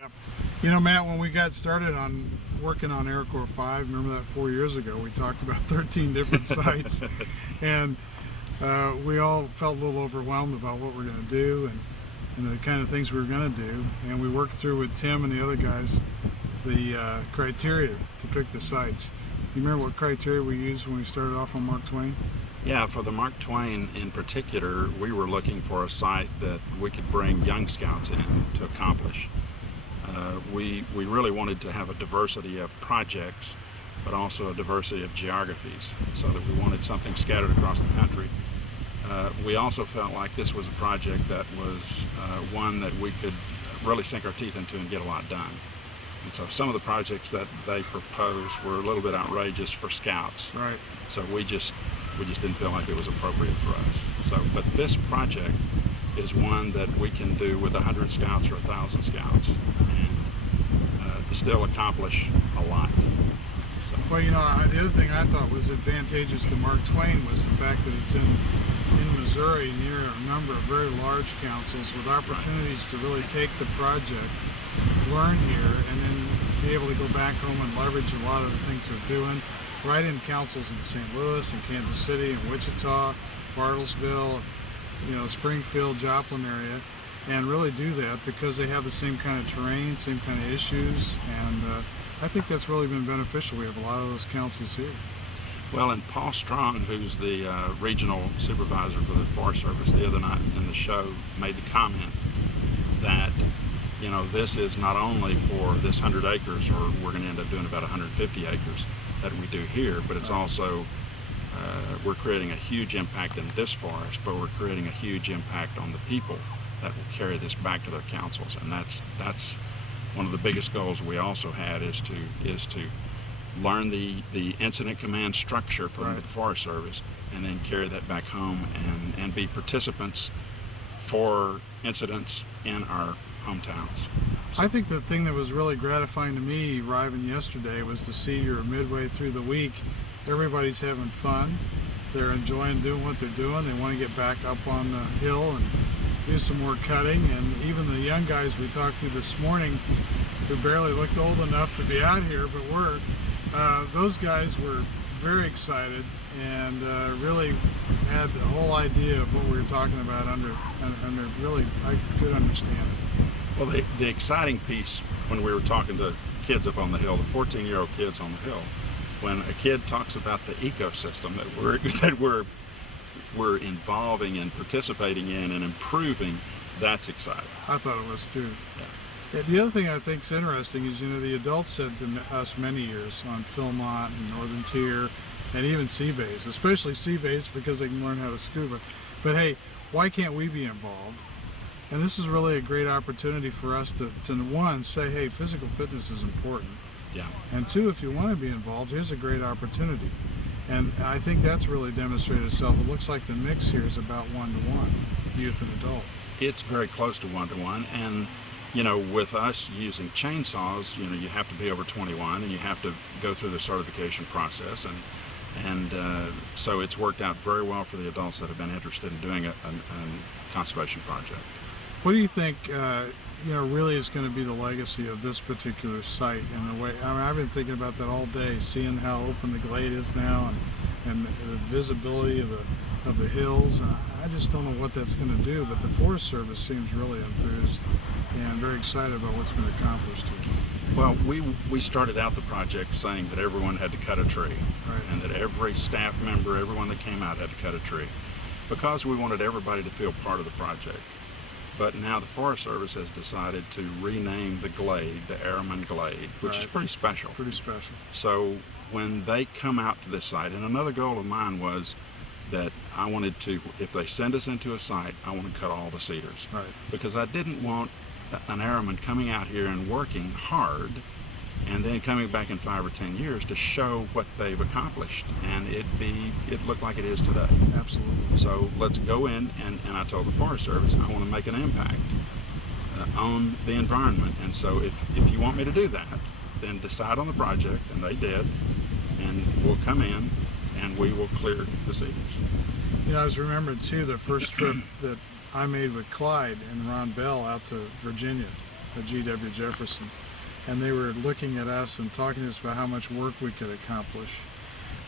Yep. You know, Matt, when we got started on working on ArrowCorps5, remember that 4 years ago, we talked about 13 different sites, and we all felt a little overwhelmed about what we're going to do and the kind of things we were going to do, and we worked through with Tim and the other guys the criteria to pick the sites. You remember what criteria we used when we started off on Mark Twain? Yeah, for the Mark Twain in particular, we were looking for a site that we could bring young scouts in to accomplish. We really wanted to have a diversity of projects, but also a diversity of geographies, so that we wanted something scattered across the country. We also felt like this was a project that was one that we could really sink our teeth into and get a lot done. And so some of the projects that they proposed were a little bit outrageous for scouts. Right. So we just didn't feel like it was appropriate for us. So, but this project is one that we can do with 100 scouts or 1,000 scouts and still accomplish a lot. So. Well, you know, the other thing I thought was advantageous to Mark Twain was the fact that it's in Missouri near a number of very large councils with opportunities to really take the project, learn here, and then be able to go back home and leverage a lot of the things they're doing right in councils in St. Louis and Kansas City and Wichita, Bartlesville, you know, Springfield, Joplin area, and really do that because they have the same kind of terrain, same kind of issues, and I think that's really been beneficial. We have a lot of those councils here. Well, and Paul Strong, who's the regional supervisor for the Forest Service, the other night in the show made the comment that, you know, this is not only for this 100 acres, or we're going to end up doing about 150 acres that we do here, but it's also, we're creating a huge impact in this forest, but we're creating a huge impact on the people that will carry this back to their councils. And that's one of the biggest goals we also had is to learn the incident command structure from the Forest Service and then carry that back home and be participants for incidents in our hometowns. So. I think the thing that was really gratifying to me arriving yesterday was to see you're midway through the week, everybody's having fun, they're enjoying doing what they're doing, they want to get back up on the hill and do some more cutting, and even the young guys we talked to this morning who barely looked old enough to be out here but were, those guys were very excited and really had the whole idea of what we were talking about under really good understanding. Well, the exciting piece when we were talking to kids up on the hill, the 14-year-old kids on the hill, when a kid talks about the ecosystem that we're involving and participating in and improving, that's exciting. I thought it was too. Yeah. The other thing I think is interesting is, you know, the adults said to us many years on Philmont and Northern Tier and even sea bass, especially sea bass because they can learn how to scuba. But hey, why can't we be involved? And this is really a great opportunity for us to one, say, hey, physical fitness is important. Yeah. And two, if you want to be involved, here's a great opportunity. And I think that's really demonstrated itself. It looks like the mix here is about 1-to-1, youth and adult. It's very close to 1-to-1, and you know, with us using chainsaws, you know, you have to be over 21 and you have to go through the certification process, and so it's worked out very well for the adults that have been interested in doing a conservation project. What do you think, you know, really is going to be the legacy of this particular site in the way? I mean, I've been thinking about that all day, seeing how open the glade is now and the visibility of the hills. I just don't know what that's going to do, but the Forest Service seems really enthused and very excited about what's been accomplished here. Well, we started out the project saying that everyone had to cut a tree, and that every staff member, everyone that came out had to cut a tree, because we wanted everybody to feel part of the project. But now the Forest Service has decided to rename the glade, the Airman Glade, which is pretty special. Pretty special. So when they come out to this site, and another goal of mine was that I wanted to, if they send us into a site, I want to cut all the cedars. Right. Because I didn't want an airman coming out here and working hard and then coming back in 5 or 10 years to show what they've accomplished, and it looked like it is today. Absolutely. So let's go in, and I told the Forest Service I want to make an impact on the environment, and so if you want me to do that, then decide on the project, and they did, and we'll come in and we will clear the cedars. You know, I was remembering too the first trip that I made with Clyde and Ron Bell out to Virginia. G.W. Jefferson, and they were looking at us and talking to us about how much work we could accomplish,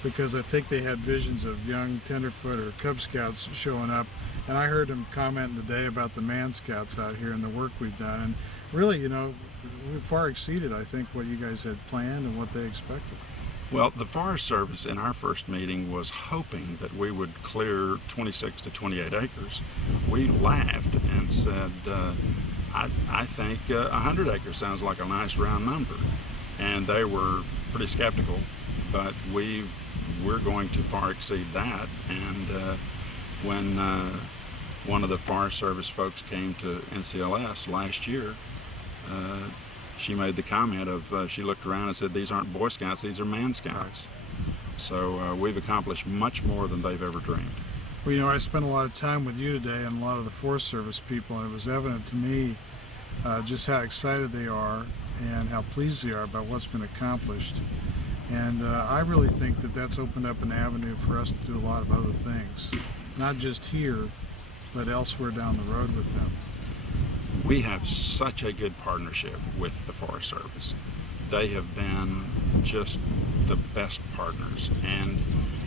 because I think they had visions of young tenderfoot or Cub Scouts showing up. And I heard them commenting today about the Man Scouts out here and the work we've done. And really, you know, we've far exceeded, I think, what you guys had planned and what they expected. Well, the Forest Service in our first meeting was hoping that we would clear 26 to 28 acres. We laughed and said, I think 100 acres sounds like a nice round number. And they were pretty skeptical, but we're going to far exceed that. And when one of the Forest Service folks came to NCLS last year, she made the comment of, she looked around and said, these aren't Boy Scouts, these are Man Scouts. So we've accomplished much more than they've ever dreamed. Well, you know, I spent a lot of time with you today and a lot of the Forest Service people, and it was evident to me just how excited they are and how pleased they are about what's been accomplished. And I really think that that's opened up an avenue for us to do a lot of other things, not just here, but elsewhere down the road with them. We have such a good partnership with the Forest Service. They have been just the best partners, and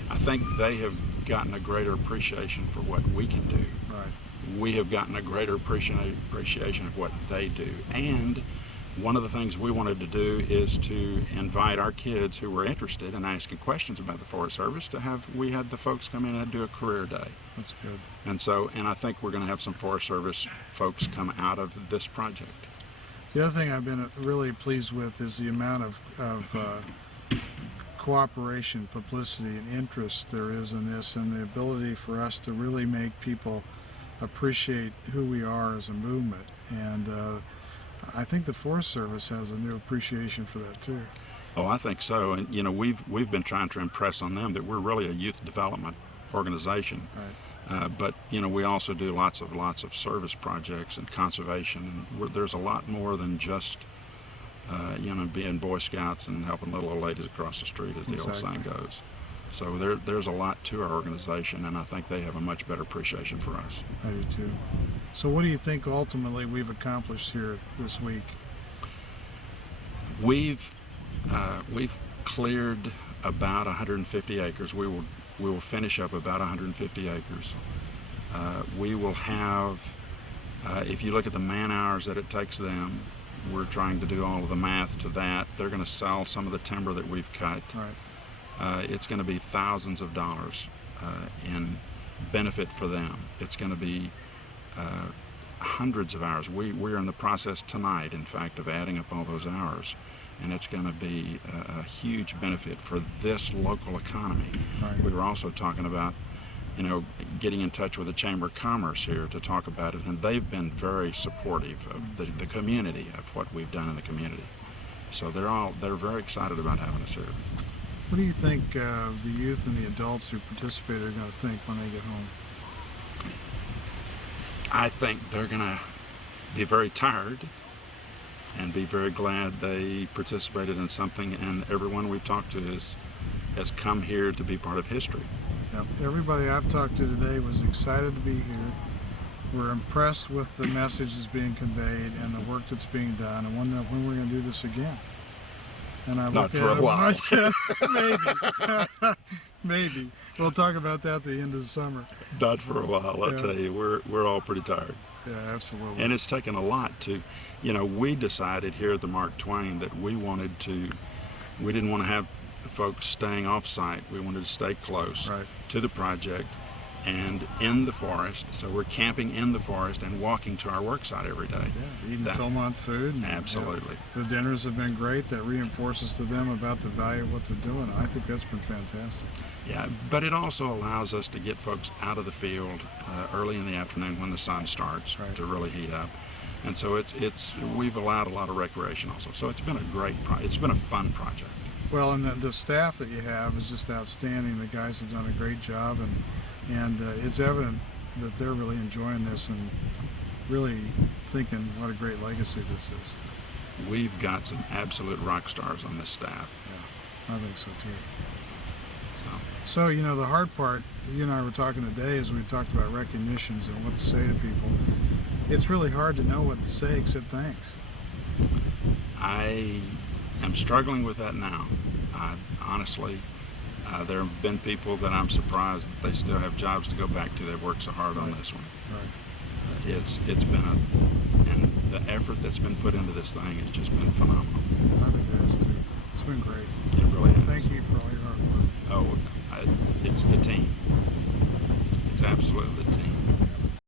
I think they have gotten a greater appreciation for what we can do. Right. We have gotten a greater appreciation of what they do. And one of the things we wanted to do is to invite our kids who were interested in asking questions about the Forest Service we had the folks come in and do a career day. That's good. And I think we're going to have some Forest Service folks come out of this project. The other thing I've been really pleased with is the amount of cooperation, publicity, and interest there is in this, and the ability for us to really make people appreciate who we are as a movement. And I think the Forest Service has a new appreciation for that too. Oh, I think so. And you know, we've been trying to impress on them that we're really a youth development organization. Right. But you know, we also do lots of service projects and conservation, and there's a lot more than just you know, being Boy Scouts and helping little old ladies across the street, as the old saying goes. So there's a lot to our organization, and I think they have a much better appreciation for us. I do too. So what do you think ultimately we've accomplished here this week? We've cleared about 150 acres. We will finish up about 150 acres. We will have, if you look at the man hours that it takes them, we're trying to do all of the math to that. They're going to sell some of the timber that we've cut. Right. It's going to be thousands of dollars in benefit for them. It's going to be hundreds of hours. We're in the process tonight, in fact, of adding up all those hours, and it's going to be a huge benefit for this local economy. Right. We were also talking about, you know, getting in touch with the Chamber of Commerce here to talk about it, and they've been very supportive of the community, of what we've done in the community. So they're very excited about having us here. What do you think the youth and the adults who participate are going to think when they get home? I think they're going to be very tired and be very glad they participated in something, and everyone we've talked to has come here to be part of history. Yep. Everybody I've talked to today was excited to be here. We're impressed with the messages being conveyed and the work that's being done, and wonder when we're going to do this again. And I Not looked for at a him while. and I said, maybe. Maybe. We'll talk about that at the end of the summer. Not for a while, I'll Yeah. tell you. We're all pretty tired. Yeah, absolutely. And it's taken a lot to, you know, we decided here at the Mark Twain that we didn't want to have folks staying off site. We wanted to stay close Right. to the project and in the forest. So we're camping in the forest and walking to our work site every day. Yeah, eating Philmont food. And, Absolutely. yeah, the dinners have been great. That reinforces to them about the value of what they're doing. I think that's been fantastic. Yeah, but it also allows us to get folks out of the field early in the afternoon when the sun starts Right. to really heat up. And so we've allowed a lot of recreation also. So it's been a great it's been a fun project. Well, and the staff that you have is just outstanding. The guys have done a great job, and it's evident that they're really enjoying this and really thinking what a great legacy this is. We've got some absolute rock stars on this staff. Yeah, I think so too. So So, you know, the hard part, you and I were talking today as we talked about recognitions and what to say to people. It's really hard to know what to say except thanks. I am struggling with that now. Honestly, there have been people that I'm surprised that they still have jobs to go back to. They've worked so hard on this one. Right. It's been and the effort that's been put into this thing has just been phenomenal. I think it is too. It's been great. It really has. Thank you for all your hard work. Oh, it's the team. It's absolutely